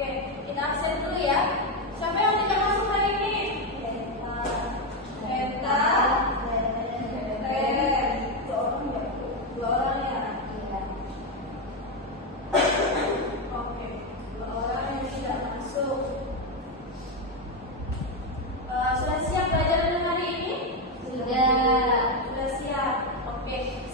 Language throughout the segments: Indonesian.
Oke, kita absen dulu ya. Siapa yang tidak masuk hari ini? Eta, dua orang ya. Oke, dua orang yang tidak masuk. Sudah siap belajar dengan hari ini? Sudah siap. Oke,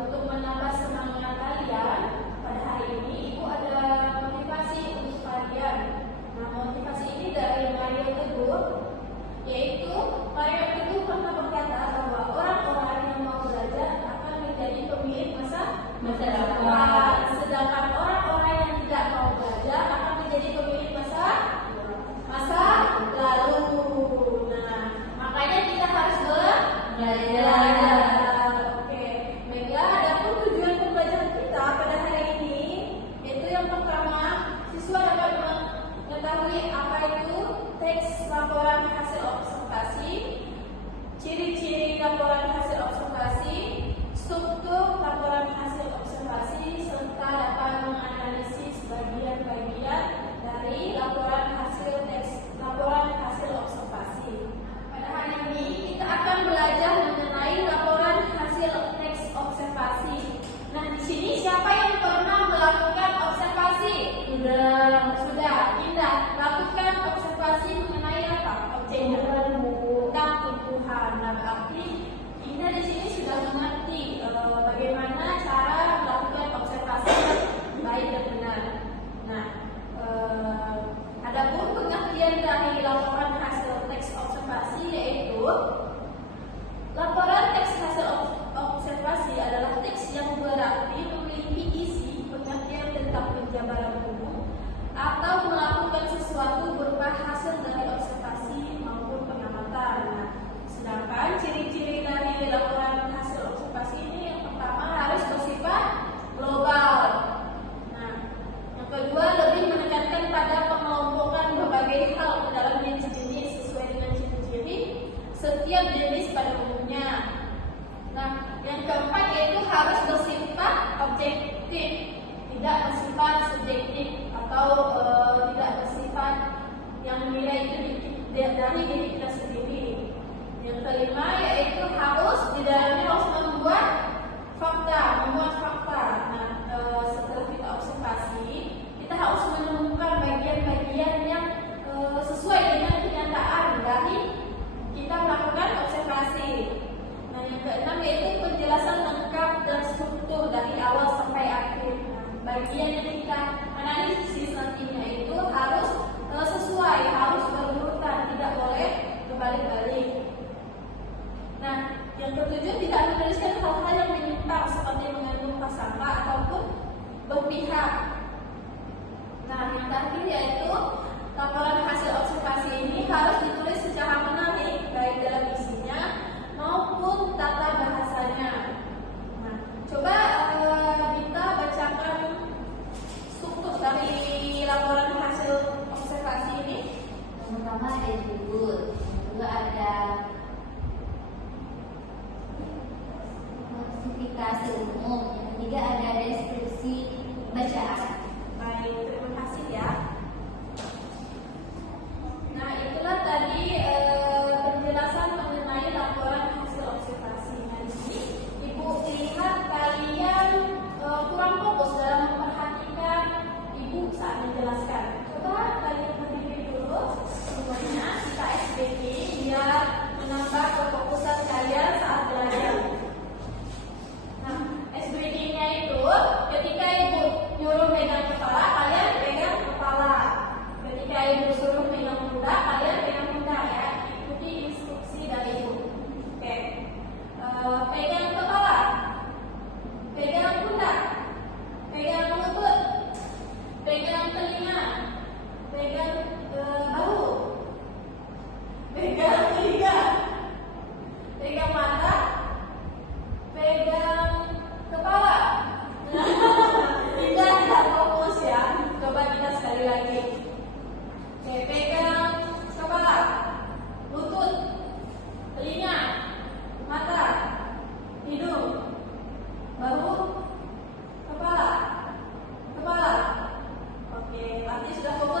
untuk menambah semangat kalian pada hari ini, Ibu ada motivasi untuk kalian. Nah, motivasi ini dari Mario Teguh, yaitu Mario Teguh pernah berkata bahwa orang-orang yang mau belajar akan menjadi pemilik masa depan, sedangkan orang-orang yang tidak mau belajar akan menjadi pemilik masa lalu. Nah, makanya kita harus belajar. Oke, baiklah. Adapun tujuan pembelajaran kita pada hari ini, yaitu yang pertama, siswa dapat mengetahui apa itu teks laporan hasil observasi, ciri-ciri laporan hasil observasi, struktur laporan hasil observasi, serta dapat menganalisis bagian-bagian dari laporan hasil observasi. Pada hari ini kita akan belajar mengenai laporan hasil teks observasi. Nah, di sini siapa yang pernah melakukan observasi? Sudah. Indah, lakukan observasi mengenai apa? Objek dan tumbuhan. Nah, berarti Indah di sini sudah mengerti bagaimana cara melakukan observasi baik dan benar. Nah, adapun pengertian dari laporan hasil teks observasi yaitu laporan teks hasil observasi adalah teks yang berarti memiliki isi pengertian tentang penjabaran umum atau melakukan sesuatu berupa hasil dari observasi maupun pengamatan. Nah, sedangkan ciri-ciri dari laporan hasil observasi ini yang pertama harus bersifat global. Nah, yang kedua lebih menekankan pada pengelompokan berbagai hal ke dalam jenis-jenis sesuai dengan ciri-ciri setiap jenis pada umumnya. Nah, yang keempat yaitu harus bersifat objektif, tidak bersifat subjektif atau tidak bersifat yang nilai itu dari diri kita sendiri. Yang kelima yaitu harus di dalamnya harus membuat fakta. Nah, setelah kita observasi, kita harus menemukan bagian-bagian yang sesuai dengan kenyataan dari kita melakukan observasi. Nah, yang keenam yaitu penjelasan lengkap dan struktur dari awal sampai akhir. Nah, bagian yang kita analisis nantinya itu harus sesuai, harus berurutan, tidak boleh berbalik-balik. Nah, yang ketujuh tidak menuliskan hal-hal yang menyimpang seperti mengandung prasangka ataupun berpihak. Nah, yang terakhir yaitu laporan hasil observasi ini harus ditulis secara menarik baik dalam isinya maupun tata bahasanya. Nah, coba kita bacakan struktur dari laporan hasil observasi ini. Yang pertama ada judul, yang kedua ada klasifikasi umum, yang ketiga ada deskripsi bacaan. Baik, terima kasih ya. Nah, itulah tadi penjelasan mengenai laporan hasil observasi. Nah, di sini Ibu lihat kalian kurang fokus dalam memperhatikan Ibu saat menjelaskan. Coba kalian berdiri dulu semuanya, kita SBK biar menambah kefokusan kalian saat belajar. Nah, SBK-nya itu ketika Ibu nyuruh pegang kepala, kalian pegang kepala. Ketika Ibu suruh pegang pundak, kalian pegang pundak ya. Ikuti instruksi dari Ibu. Oke. Pegang kepala, pegang pundak, pegang lutut, pegang telinga, pegang bahu, pegang telinga, pegang mata, pegang kepala. Tidak fokus ya. Coba kita sekali lagi. Oke, pegang kepala, lutut, telinga, mata, hidung, bahu, kepala. Oke, pasti sudah fokus.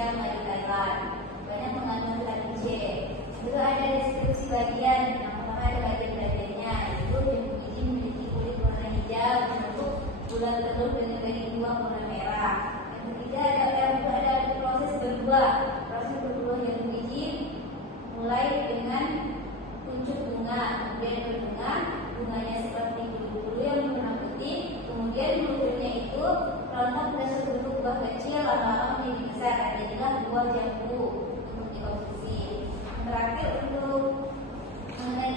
Indonesia melalui Thailand. Banyak mengandung vitamin C. Lalu ada deskripsi bagian. Yang pertama ada bagian-bagiannya, yaitu jambu biji memiliki kulit warna hijau berbentuk bulat telur dengan daging buah warna merah. Yang ketiga ada proses berbuah. Proses berbuah jambu biji mulai dengan kuncup bunga, kemudian berbunga, bunganya seperti bulu-bulu yang berwarna putih, kemudian bulu-bulunya itu merontak dan bentuk buah kecil, lama-lama menjadi besar. Jadilah buah jambu untuk dikonsumsi. Yang terakhir untuk mengenai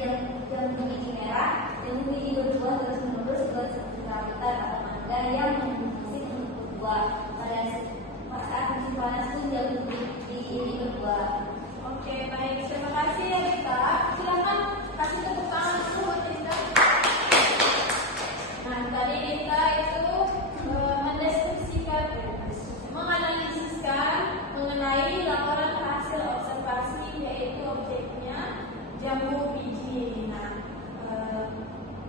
jambu biji merah, jambu biji berbuah terus-menerus seperti rambutan atau mangga yang memproduksi untuk berbuah. Pada saat musim panas pun jambu biji ini berbuah. Oke, baik. Terima kasih ya Rita. Silakan kasih tepuk tangan dulu buat Rita. Nah, tadi Rita itu mendeskripsikan, menganalisiskan mengenai laporan hasil observasi, yaitu objeknya jambu biji. Nah,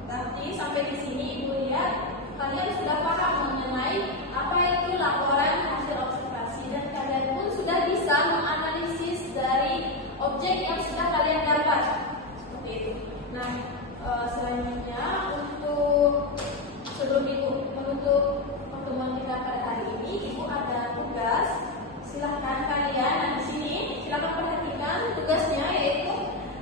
nanti sampai di sini Ibu lihat kalian sudah paham mengenai apa itu laporan hasil observasi dan kalian pun sudah bisa menganalisis dari objek yang sudah kalian dapat seperti itu. Nah, selanjutnya sebelum Ibu menutup pertemuan kita pada hari ini, Ibu ada tugas. Silahkan kalian, nah di sini silahkan perhatikan tugasnya, yaitu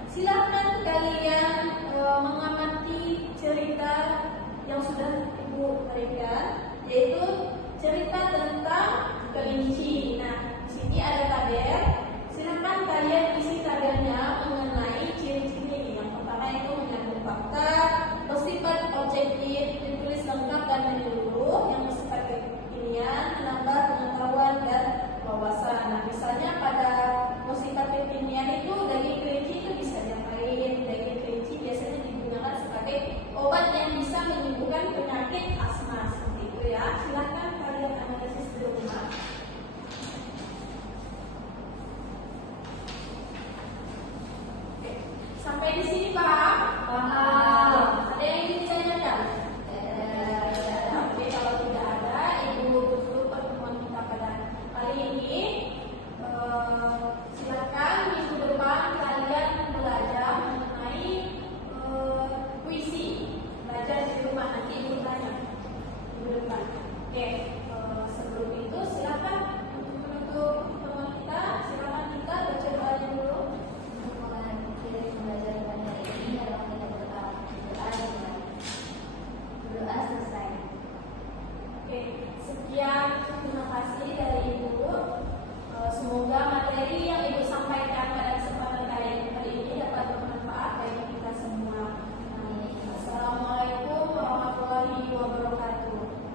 silahkan kalian mengamati cerita yang sudah Ibu berikan, yaitu cerita tentang kelinci. Nah, di sini ada tabel. Silahkan kalian isi tabelnya mengenai ciri-ciri. Yang pertama itu menyambung fakta, bersifat objektif, ditulis lengkap dan menyeluruh, yang bersifat kekinian, menambah pengetahuan dan wawasan. Nah, misalnya pada bersifat kekinian itu daging kelinci itu bisa diapain? Daging kelinci biasanya digunakan sebagai obat yang bisa menyembuhkan penyakit asma, seperti itu ya. Silahkan kalian analisis di rumah. Sampai di sini paham? Paham. Ada yang ingin ditanyakan? Oke, kalau tidak ada, Ibu tutup pertemuan kita pada hari ini. Silakan minggu depan kalian belajar mengenai puisi. Belajar di rumah, nanti Ibu tanya minggu depan. Oke, sebelum itu silakan untuk menutup pertemuan kita. Silakan kita baca doanya dulu. Berdoa selesai. Oke, sekian terima kasih dari Ibu. Semoga materi yang